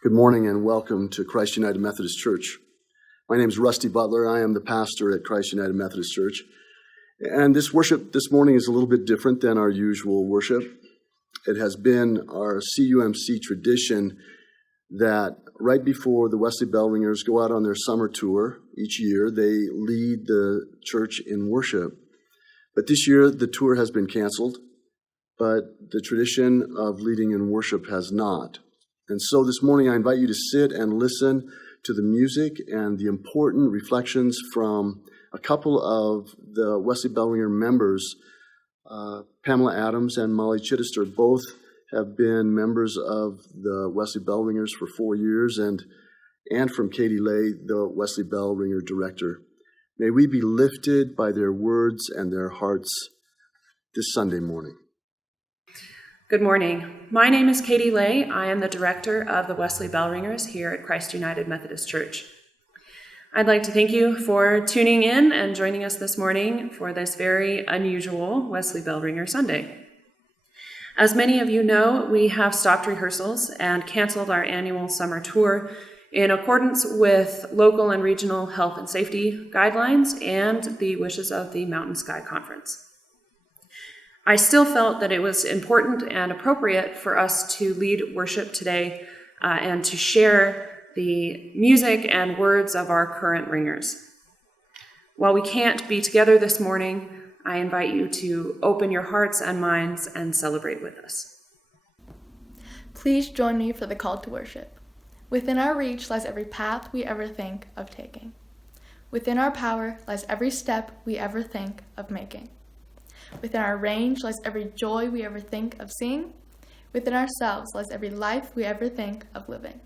Good morning and welcome to Christ United Methodist Church. My name is Rusty Butler. I am the pastor at Christ United Methodist Church. And this worship this morning is a little bit different than our usual worship. It has been our CUMC tradition that right before the Wesley Bell Ringers go out on their summer tour each year, they lead the church in worship. But this year, the tour has been canceled, but the tradition of leading in worship has not. And so this morning, I invite you to sit and listen to the music and the important reflections from a couple of the Wesley Bell Ringer members. Pamela Adams and Chidester both have been members of the Wesley Bell Ringers for 4 years, and from Katie Lay, the Wesley Bell Ringer director. May we be lifted by their words and their hearts this Sunday morning. Good morning. My name is Katie Lay. I am the director of the Wesley Bell Ringers here at Christ United Methodist Church. I'd like to thank you for tuning in and joining us this morning for this very unusual Wesley Bell Ringer Sunday. As many of you know, we have stopped rehearsals and canceled our annual summer tour in accordance with local and regional health and safety guidelines and the wishes of the Mountain Sky Conference. I still felt that it was important and appropriate for us to lead worship today and to share the music and words of our current ringers. While we can't be together this morning, I invite you to open your hearts and minds and celebrate with us. Please join me for the call to worship. Within our reach lies every path we ever think of taking. Within our power lies every step we ever think of making. Within our range lies every joy we ever think of seeing. Within ourselves lies every life we ever think of living.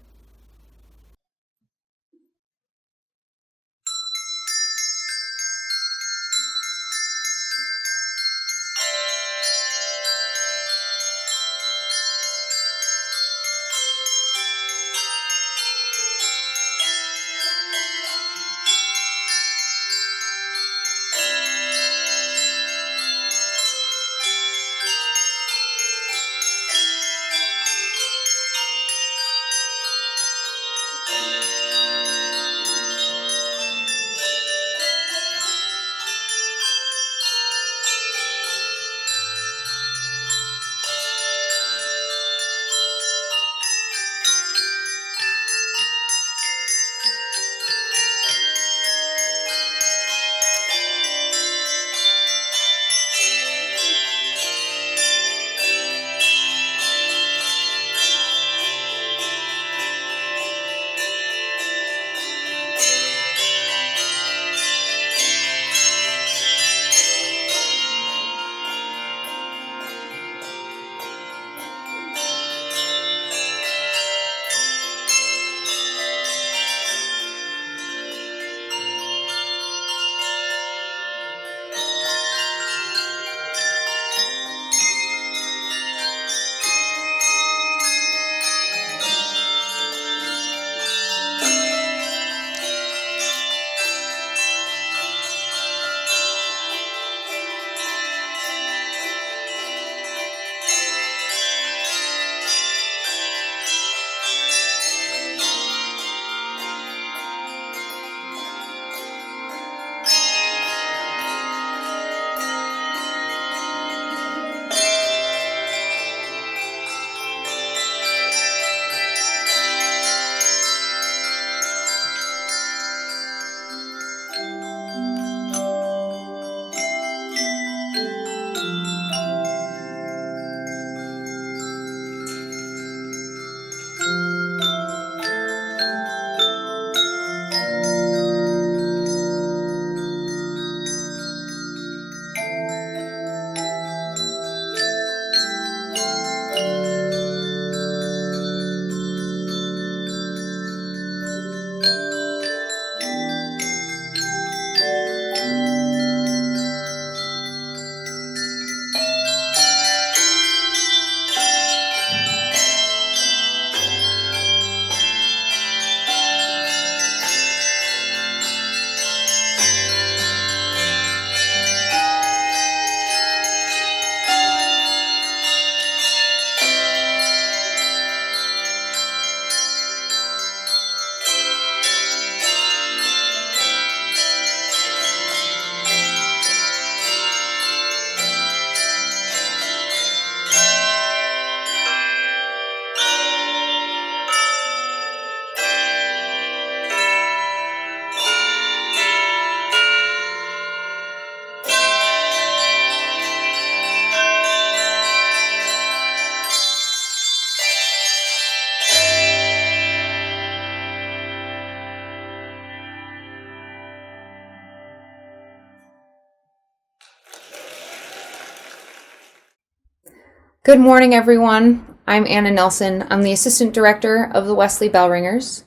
Good morning, everyone. I'm Anna Nelson. I'm the Assistant Director of the Wesley Bell Ringers.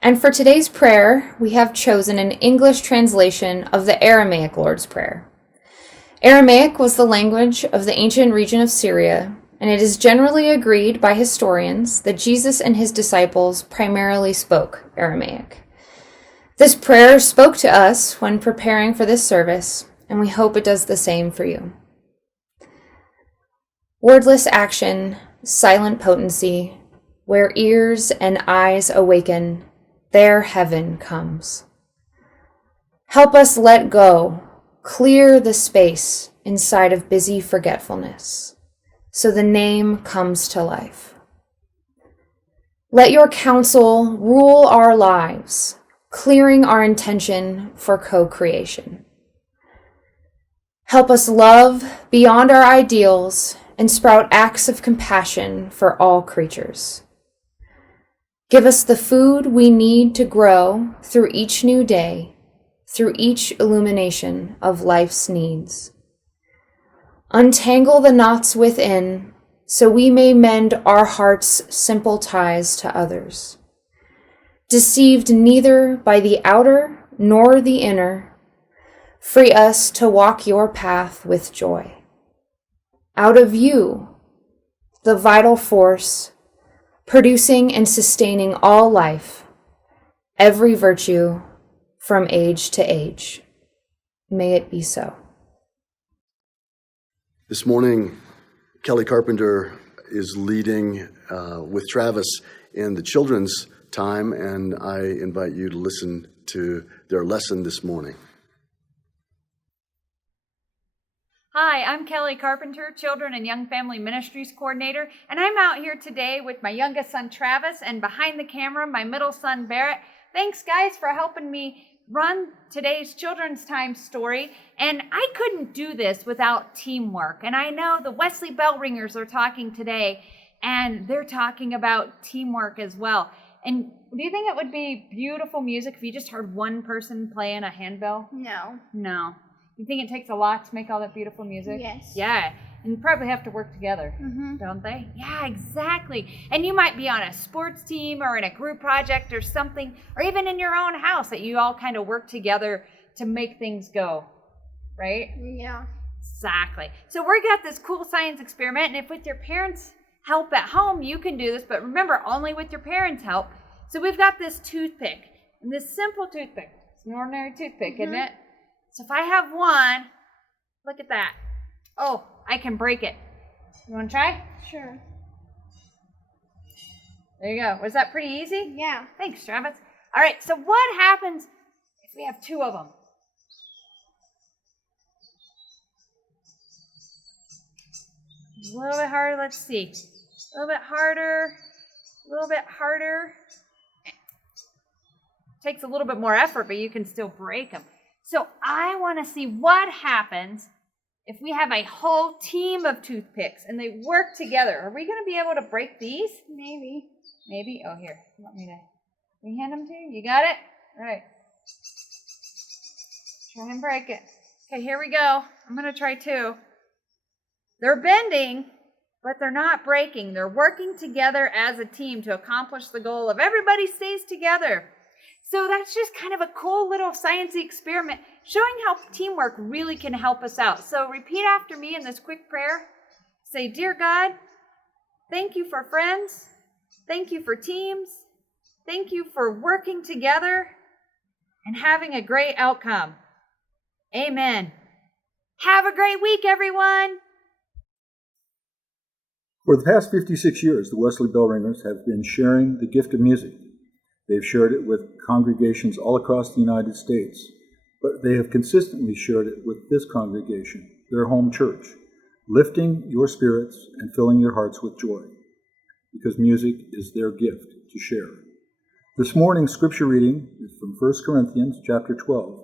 And for today's prayer, we have chosen an English translation of the Aramaic Lord's Prayer. Aramaic was the language of the ancient region of Syria, and it is generally agreed by historians that Jesus and his disciples primarily spoke Aramaic. This prayer spoke to us when preparing for this service, and we hope it does the same for you. Wordless action, silent potency, where ears and eyes awaken, there heaven comes. Help us let go, clear the space inside of busy forgetfulness, so the name comes to life. Let your counsel rule our lives, clearing our intention for co-creation. Help us love beyond our ideals and sprout acts of compassion for all creatures. Give us the food we need to grow through each new day, through each illumination of life's needs. Untangle the knots within, so we may mend our heart's simple ties to others. Deceived neither by the outer nor the inner, free us to walk your path with joy. Out of you, the vital force, producing and sustaining all life, every virtue, from age to age. May it be so. This morning, Kelly Carpenter is leading with Travis in the children's time, and I invite you to listen to their lesson this morning. Hi, I'm Kelly Carpenter, Children and Young Family Ministries Coordinator, and I'm out here today with my youngest son, Travis, and behind the camera, my middle son, Barrett. Thanks, guys, for helping me run today's children's time story, and I couldn't do this without teamwork, and I know the Wesley Bell Ringers are talking today, and they're talking about teamwork as well. And do you think it would be beautiful music if you just heard one person playing a handbell? No. You think it takes a lot to make all that beautiful music? Yes. Yeah, and you probably have to work together, don't they? Yeah, exactly. And you might be on a sports team or in a group project or something, or even in your own house that you all kind of work together to make things go, right? Yeah. Exactly. So we got this cool science experiment, and if with your parents' help at home, you can do this, but remember, only with your parents' help. So we've got this toothpick, and this simple toothpick. It's an ordinary toothpick, isn't it? So if I have one, look at that. Oh, I can break it. You want to try? Sure. There you go. Was that pretty easy? Yeah. Thanks, Travis. All right, so what happens if we have two of them? A little bit harder, let's see. A little bit harder, a little bit harder. Takes a little bit more effort, but you can still break them. So I want to see what happens if we have a whole team of toothpicks and they work together. Are we going to be able to break these? Maybe. Maybe? Oh, here. You want me to hand them to you? You got it? All right. Try and break it. Okay, here we go. I'm going to try two. They're bending, but they're not breaking. They're working together as a team to accomplish the goal of everybody stays together. So that's just kind of a cool little sciencey experiment showing how teamwork really can help us out. So repeat after me in this quick prayer. Say, Dear God, thank you for friends. Thank you for teams. Thank you for working together and having a great outcome. Amen. Have a great week, everyone. For the past 56 years, the Wesley Bell Ringers have been sharing the gift of music. They've shared it with congregations all across the United States, but they have consistently shared it with this congregation, their home church, lifting your spirits and filling your hearts with joy, because music is their gift to share. This morning's scripture reading is from 1 Corinthians chapter 12,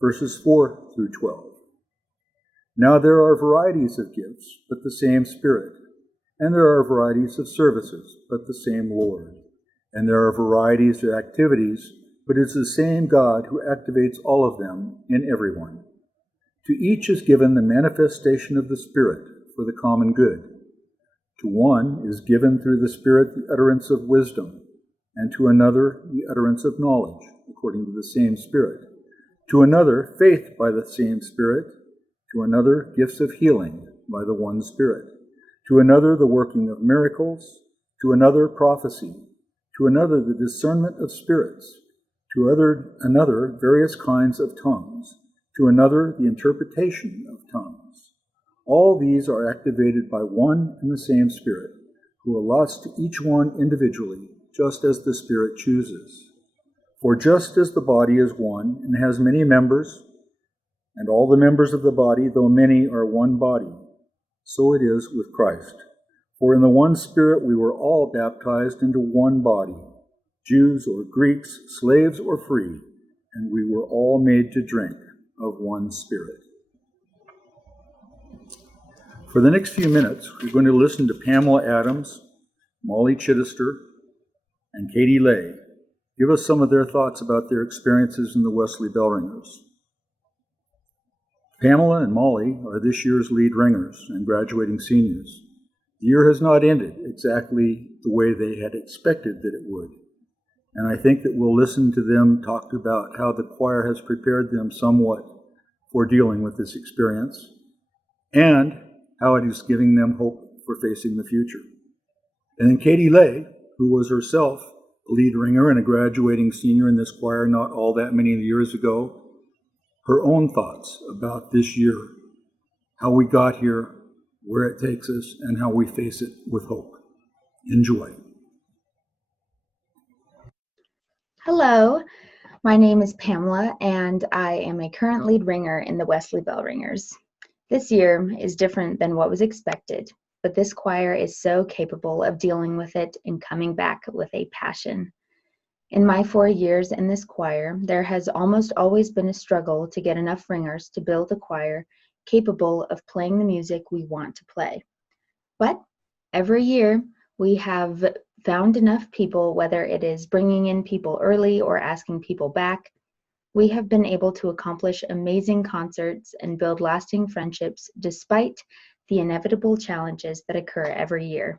verses 4 through 12. Now there are varieties of gifts, but the same Spirit, and there are varieties of services, but the same Lord. And there are varieties of activities, but it's the same God who activates all of them in everyone. To each is given the manifestation of the Spirit for the common good. To one is given through the Spirit the utterance of wisdom, and to another the utterance of knowledge, according to the same Spirit. To another faith by the same Spirit. To another gifts of healing by the one Spirit. To another the working of miracles. To another prophecy. To another the discernment of spirits. To another various kinds of tongues. To another the interpretation of tongues. All these are activated by one and the same Spirit, who allots to each one individually, just as the Spirit chooses. For just as the body is one and has many members, and all the members of the body, though many, are one body, so it is with Christ. For in the one Spirit we were all baptized into one body, Jews or Greeks, slaves or free, and we were all made to drink of one Spirit. For the next few minutes, we're going to listen to Pamela Adams, Molly Chidester, and Katie Lay give us some of their thoughts about their experiences in the Wesley Bell Ringers. Pamela and Molly are this year's lead ringers and graduating seniors. The year has not ended exactly the way they had expected that it would. And I think that we'll listen to them talk about how the choir has prepared them somewhat for dealing with this experience, and how it is giving them hope for facing the future. And then Katie Lay, who was herself a lead ringer and a graduating senior in this choir not all that many years ago, her own thoughts about this year, how we got here, where it takes us, and how we face it with hope. Enjoy. Hello, my name is Pamela, and I am a current lead ringer in the Wesley Bell Ringers. This year is different than what was expected, but this choir is so capable of dealing with it and coming back with a passion. In my 4 years in this choir, there has almost always been a struggle to get enough ringers to build a choir capable of playing the music we want to play. But every year, we have found enough people, whether it is bringing in people early or asking people back. We have been able to accomplish amazing concerts and build lasting friendships despite the inevitable challenges that occur every year.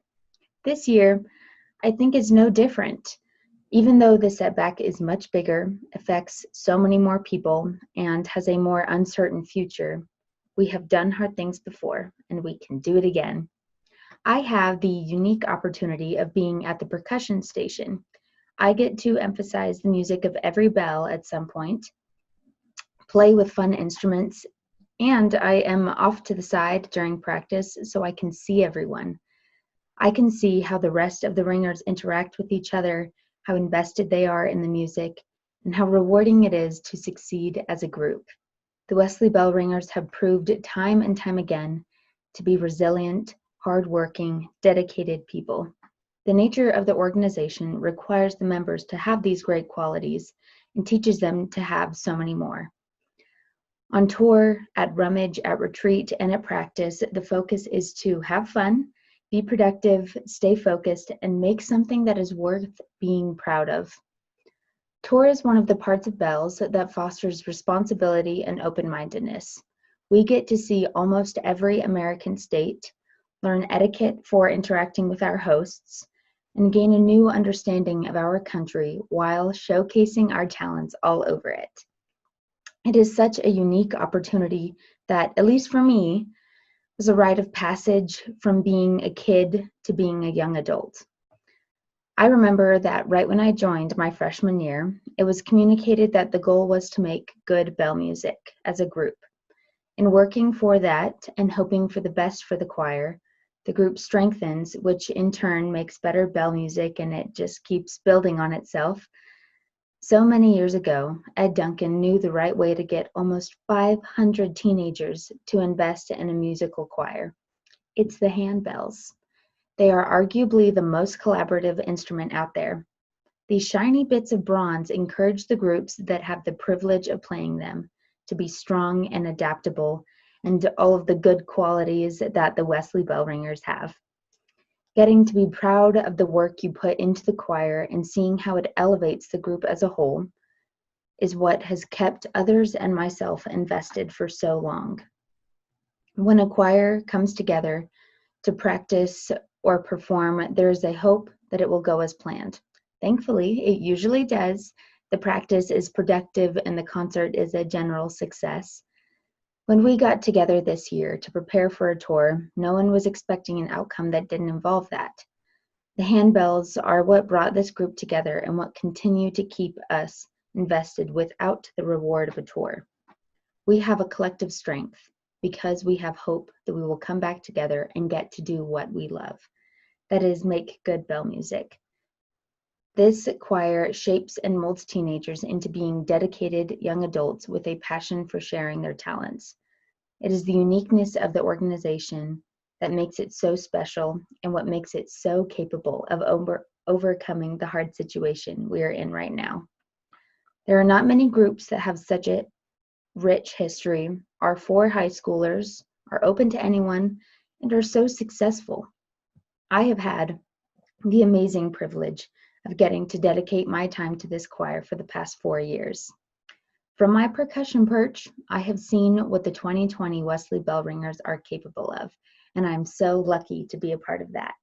This year, I think, is no different. Even though the setback is much bigger, affects so many more people, and has a more uncertain future, we have done hard things before, and we can do it again. I have the unique opportunity of being at the percussion station. I get to emphasize the music of every bell at some point, play with fun instruments, and I am off to the side during practice so I can see everyone. I can see how the rest of the ringers interact with each other, how invested they are in the music, and how rewarding it is to succeed as a group. The Wesley Bell Ringers have proved time and time again to be resilient, hardworking, dedicated people. The nature of the organization requires the members to have these great qualities and teaches them to have so many more. On tour, at rummage, at retreat, and at practice, the focus is to have fun, be productive, stay focused, and make something that is worth being proud of. Tour is one of the parts of bells that fosters responsibility and open-mindedness. We get to see almost every American state, learn etiquette for interacting with our hosts, and gain a new understanding of our country while showcasing our talents all over it. It is such a unique opportunity that, at least for me, was a rite of passage from being a kid to being a young adult. I remember that right when I joined my freshman year, it was communicated that the goal was to make good bell music as a group. In working for that and hoping for the best for the choir, the group strengthens, which in turn makes better bell music, and it just keeps building on itself. So many years ago, Ed Duncan knew the right way to get almost 500 teenagers to invest in a musical choir. It's the handbells. They are arguably the most collaborative instrument out there. These shiny bits of bronze encourage the groups that have the privilege of playing them to be strong and adaptable, and all of the good qualities that the Wesley Bell Ringers have. Getting to be proud of the work you put into the choir and seeing how it elevates the group as a whole is what has kept others and myself invested for so long. When a choir comes together to practice or perform, there is a hope that it will go as planned. Thankfully, it usually does. The practice is productive and the concert is a general success. When we got together this year to prepare for a tour, no one was expecting an outcome that didn't involve that. The handbells are what brought this group together and what continue to keep us invested without the reward of a tour. We have a collective strength because we have hope that we will come back together and get to do what we love. That is, make good bell music. This choir shapes and molds teenagers into being dedicated young adults with a passion for sharing their talents. It is the uniqueness of the organization that makes it so special and what makes it so capable of overcoming the hard situation we are in right now. There are not many groups that have such a rich history, are for high schoolers, are open to anyone, and are so successful. I have had the amazing privilege of getting to dedicate my time to this choir for the past 4 years. From my percussion perch, I have seen what the 2020 Wesley Bell Ringers are capable of, and I'm so lucky to be a part of that.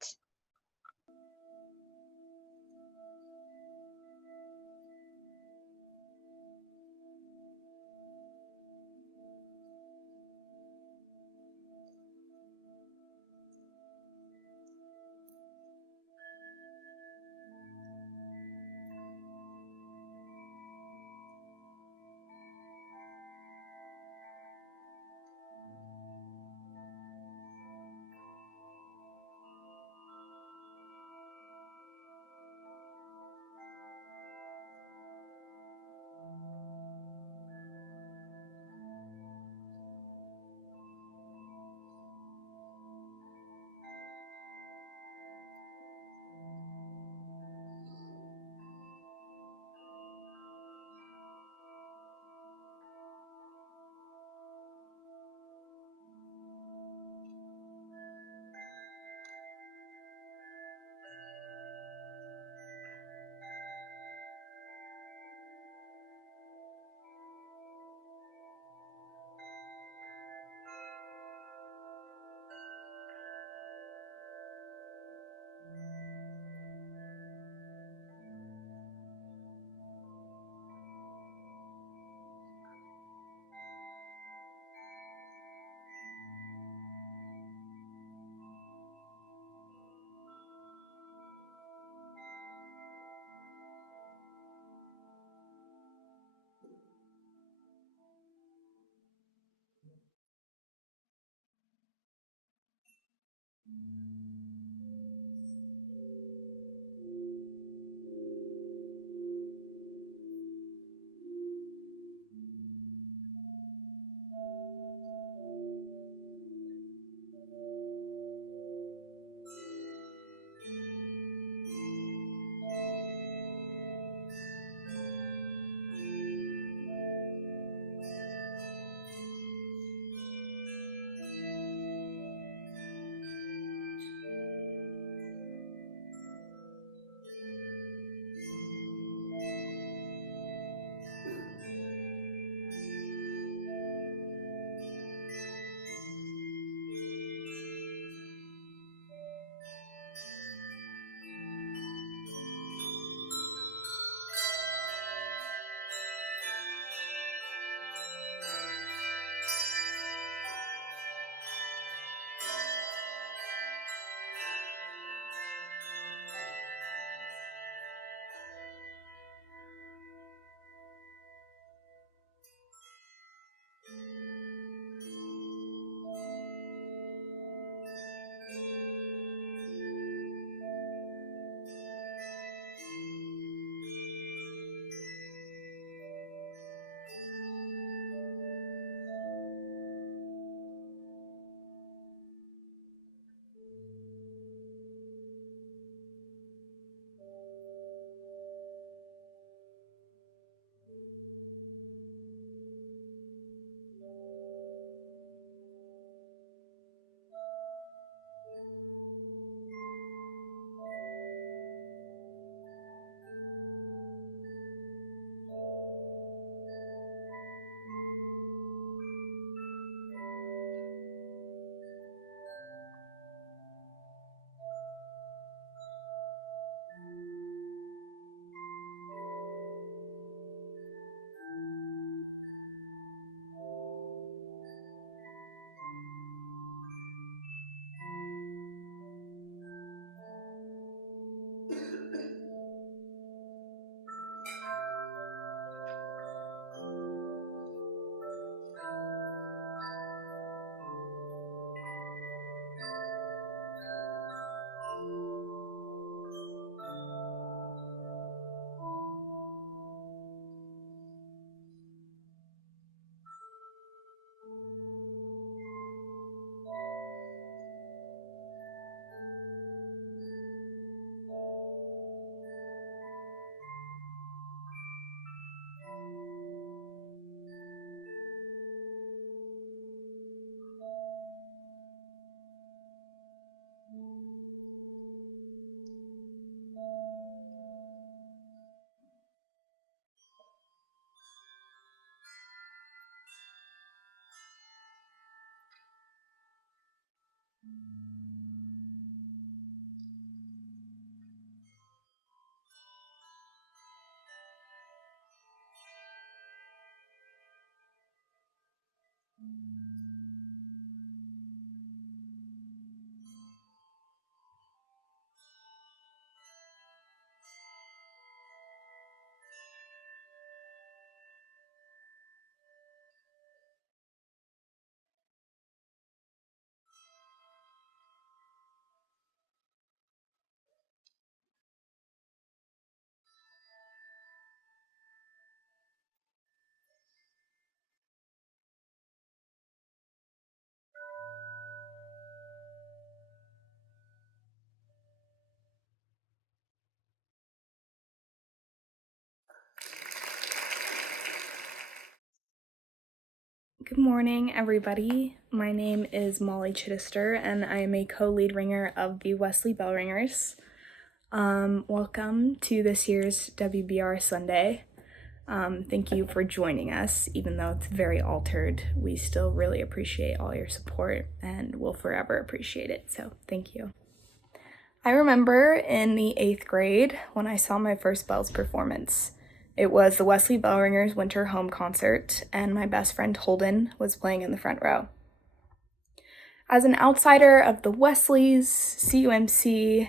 Good morning, everybody. My name is Molly Chidester, and I am a co-lead ringer of the Wesley Bell Ringers. Welcome to this year's WBR Sunday. Thank you for joining us, even though it's very altered. We still really appreciate all your support, and will forever appreciate it, so thank you. I remember in the 8th grade when I saw my first bells performance. It was the Wesley Bell Ringers Winter Home Concert, and my best friend Holden was playing in the front row. As an outsider of the Wesleys, CUMC,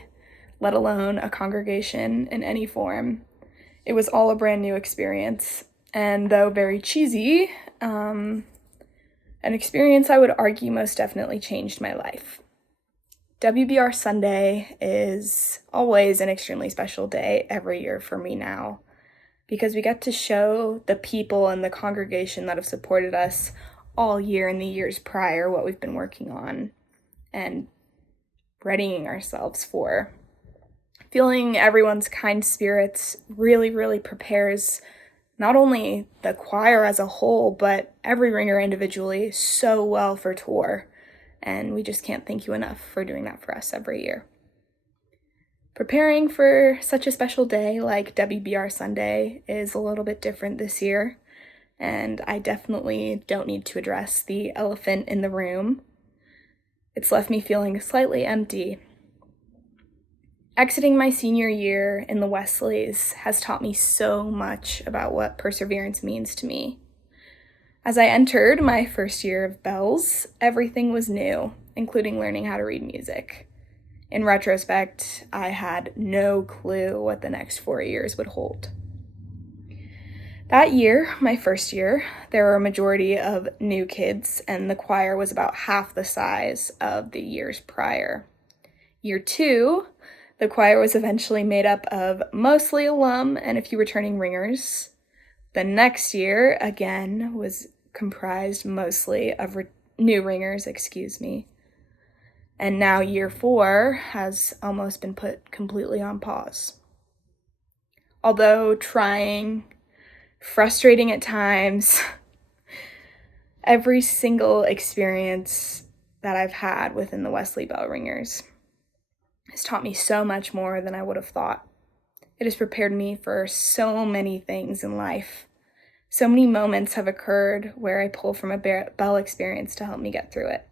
let alone a congregation in any form, it was all a brand new experience, and though very cheesy, an experience I would argue most definitely changed my life. WBR Sunday is always an extremely special day every year for me now, because we get to show the people in the congregation that have supported us all year and the years prior what we've been working on and readying ourselves for. Feeling everyone's kind spirits really, really prepares not only the choir as a whole, but every ringer individually so well for tour. And we just can't thank you enough for doing that for us every year. Preparing for such a special day like WBR Sunday is a little bit different this year, and I definitely don't need to address the elephant in the room. It's left me feeling slightly empty. Exiting my senior year in the Wesleys has taught me so much about what perseverance means to me. As I entered my first year of bells, everything was new, including learning how to read music. In retrospect, I had no clue what the next 4 years would hold. That year, my first year, there were a majority of new kids, and the choir was about half the size of the years prior. Year 2, the choir was eventually made up of mostly alum and a few returning ringers. The next year, again, was comprised mostly of new ringers, And now year 4 has almost been put completely on pause. Although trying, frustrating at times, every single experience that I've had within the Wesley Bell Ringers has taught me so much more than I would have thought. It has prepared me for so many things in life. So many moments have occurred where I pull from a bell experience to help me get through it.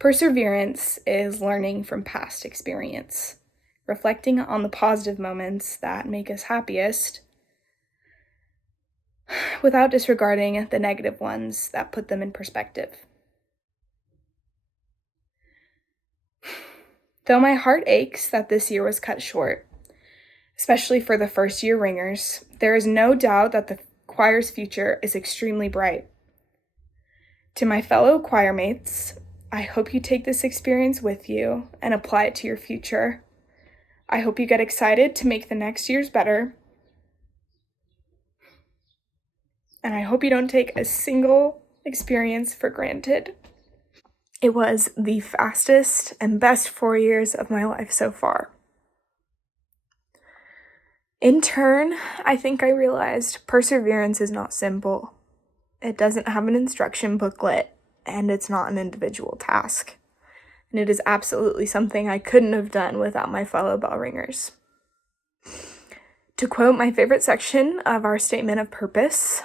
Perseverance is learning from past experience, reflecting on the positive moments that make us happiest, without disregarding the negative ones that put them in perspective. Though my heart aches that this year was cut short, especially for the first year ringers, there is no doubt that the choir's future is extremely bright. To my fellow choir mates, I hope you take this experience with you and apply it to your future. I hope you get excited to make the next years better. And I hope you don't take a single experience for granted. It was the fastest and best 4 years of my life so far. In turn, I think I realized perseverance is not simple. It doesn't have an instruction booklet, and it's not an individual task. And it is absolutely something I couldn't have done without my fellow bell ringers. To quote my favorite section of our statement of purpose,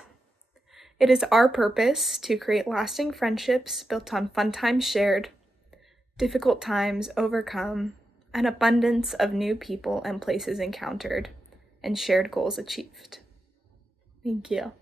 it is our purpose to create lasting friendships built on fun times shared, difficult times overcome, an abundance of new people and places encountered, and shared goals achieved. Thank you.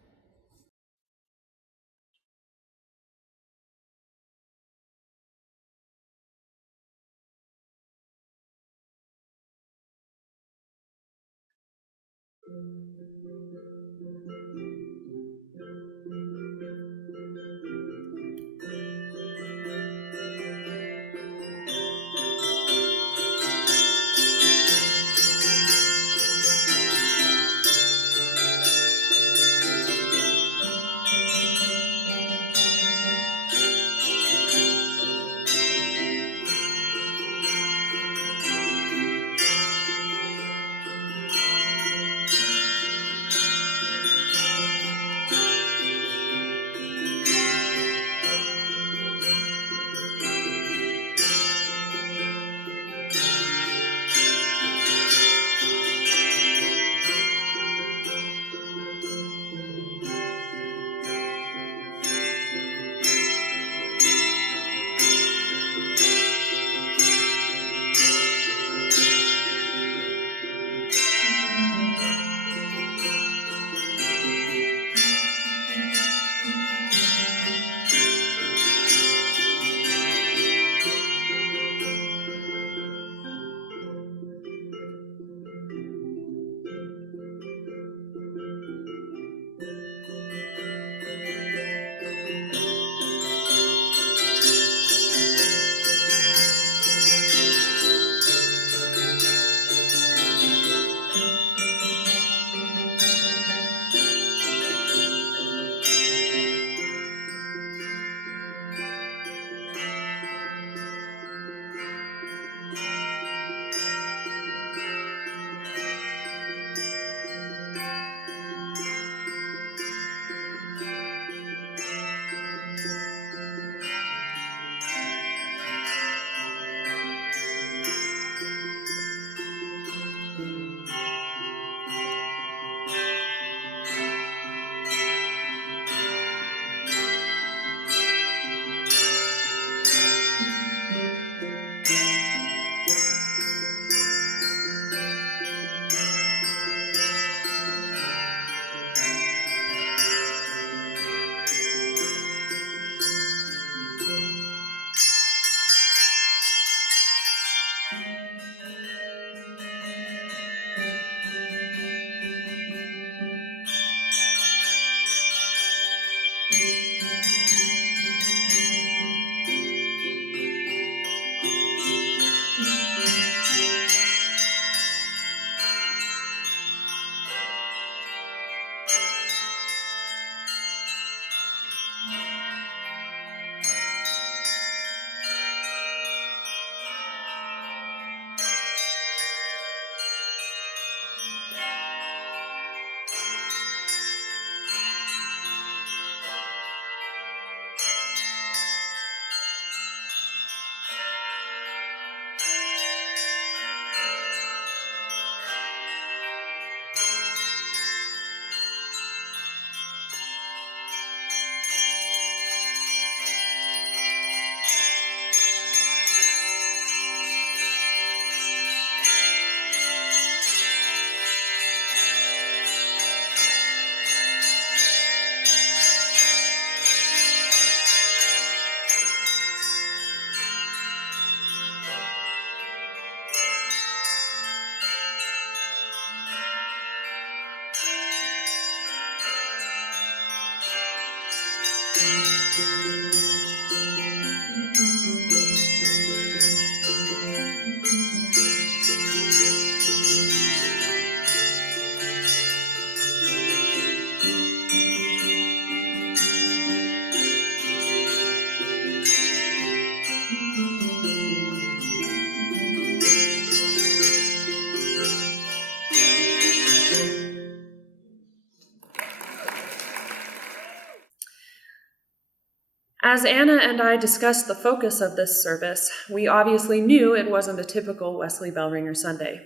As Anna and I discussed the focus of this service, we obviously knew it wasn't a typical Wesley Bellringer Sunday.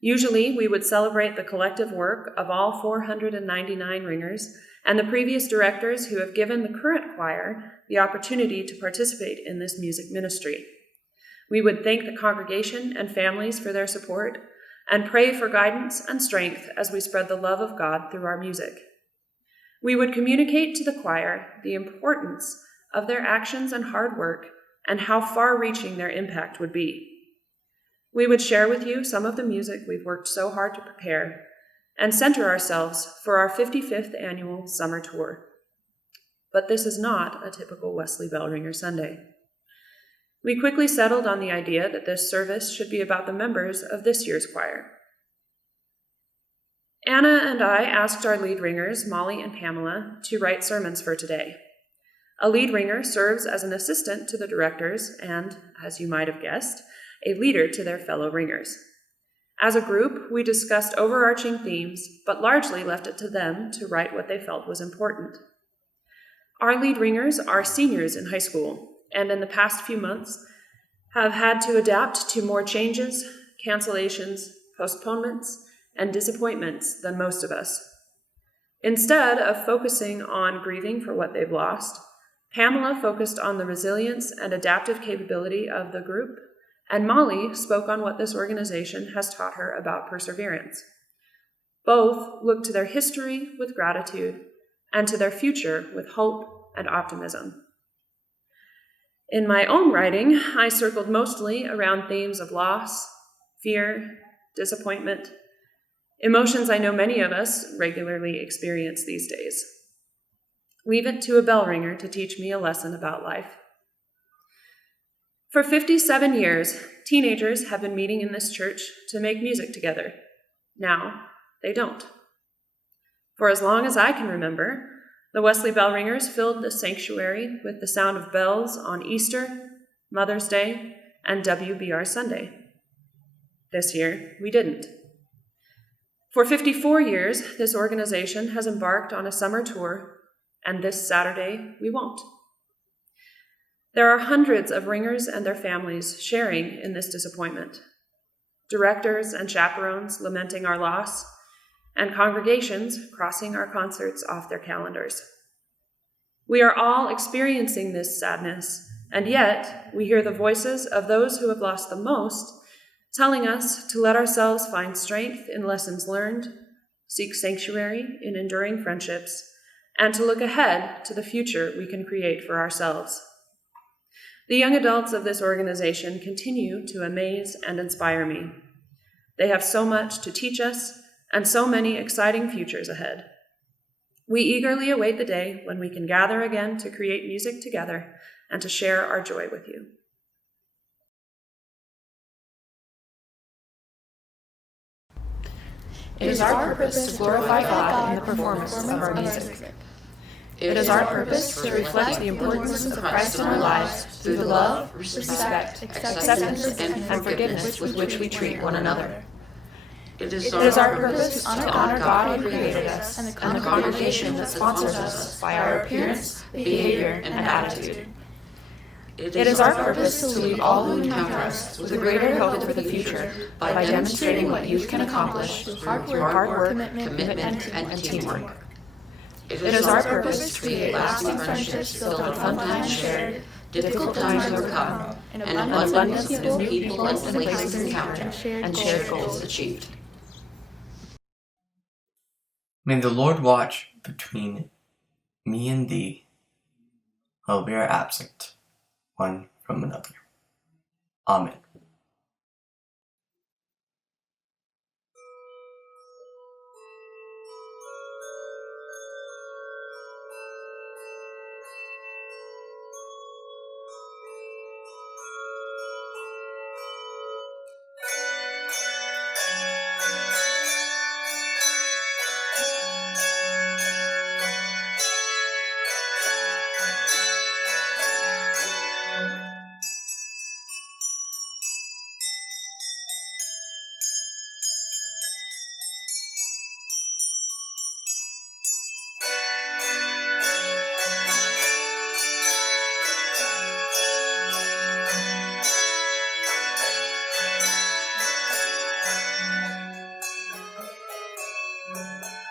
Usually, we would celebrate the collective work of all 499 ringers and the previous directors who have given the current choir the opportunity to participate in this music ministry. We would thank the congregation and families for their support and pray for guidance and strength as we spread the love of God through our music. We would communicate to the choir the importance of their actions and hard work and how far-reaching their impact would be. We would share with you some of the music we've worked so hard to prepare and center ourselves for our 55th annual summer tour. But this is not a typical Wesley Bellringer Sunday. We quickly settled on the idea that this service should be about the members of this year's choir. Anna and I asked our lead ringers, Molly and Pamela, to write sermons for today. A lead ringer serves as an assistant to the directors and, as you might have guessed, a leader to their fellow ringers. As a group, we discussed overarching themes, but largely left it to them to write what they felt was important. Our lead ringers are seniors in high school, and in the past few months have had to adapt to more changes, cancellations, postponements, and disappointments than most of us. Instead of focusing on grieving for what they've lost, Pamela focused on the resilience and adaptive capability of the group, and Molly spoke on what this organization has taught her about perseverance. Both look to their history with gratitude and to their future with hope and optimism. In my own writing, I circled mostly around themes of loss, fear, disappointment, emotions I know many of us regularly experience these days. Leave it to a bell ringer to teach me a lesson about life. For 57 years, teenagers have been meeting in this church to make music together. Now, they don't. For as long as I can remember, the Wesley Bellringers filled the sanctuary with the sound of bells on Easter, Mother's Day, and WBR Sunday. This year, we didn't. For 54 years, this organization has embarked on a summer tour, and this Saturday, we won't. There are hundreds of ringers and their families sharing in this disappointment. Directors and chaperones lamenting our loss, and congregations crossing our concerts off their calendars. We are all experiencing this sadness, and yet we hear the voices of those who have lost the most telling us to let ourselves find strength in lessons learned, seek sanctuary in enduring friendships, and to look ahead to the future we can create for ourselves. The young adults of this organization continue to amaze and inspire me. They have so much to teach us and so many exciting futures ahead. We eagerly await the day when we can gather again to create music together and to share our joy with you. It is our purpose to glorify God in the performance of our music. It is our purpose to reflect the importance of Christ in our lives through the love, respect, acceptance, and forgiveness with which we treat one another. It is our purpose to honor God who created us and the congregation that sponsors us by our appearance, behavior, and attitude. It is our purpose to leave all who encounter us with a greater hope for the future by demonstrating what youth can accomplish through hard work, commitment, and teamwork. It is our purpose to create lasting friendships built on fun times shared, difficult times overcome, and an abundance of new people and places encountered, and shared goals achieved. May the Lord watch between me and thee while we are absent one from another. Amen. Amen.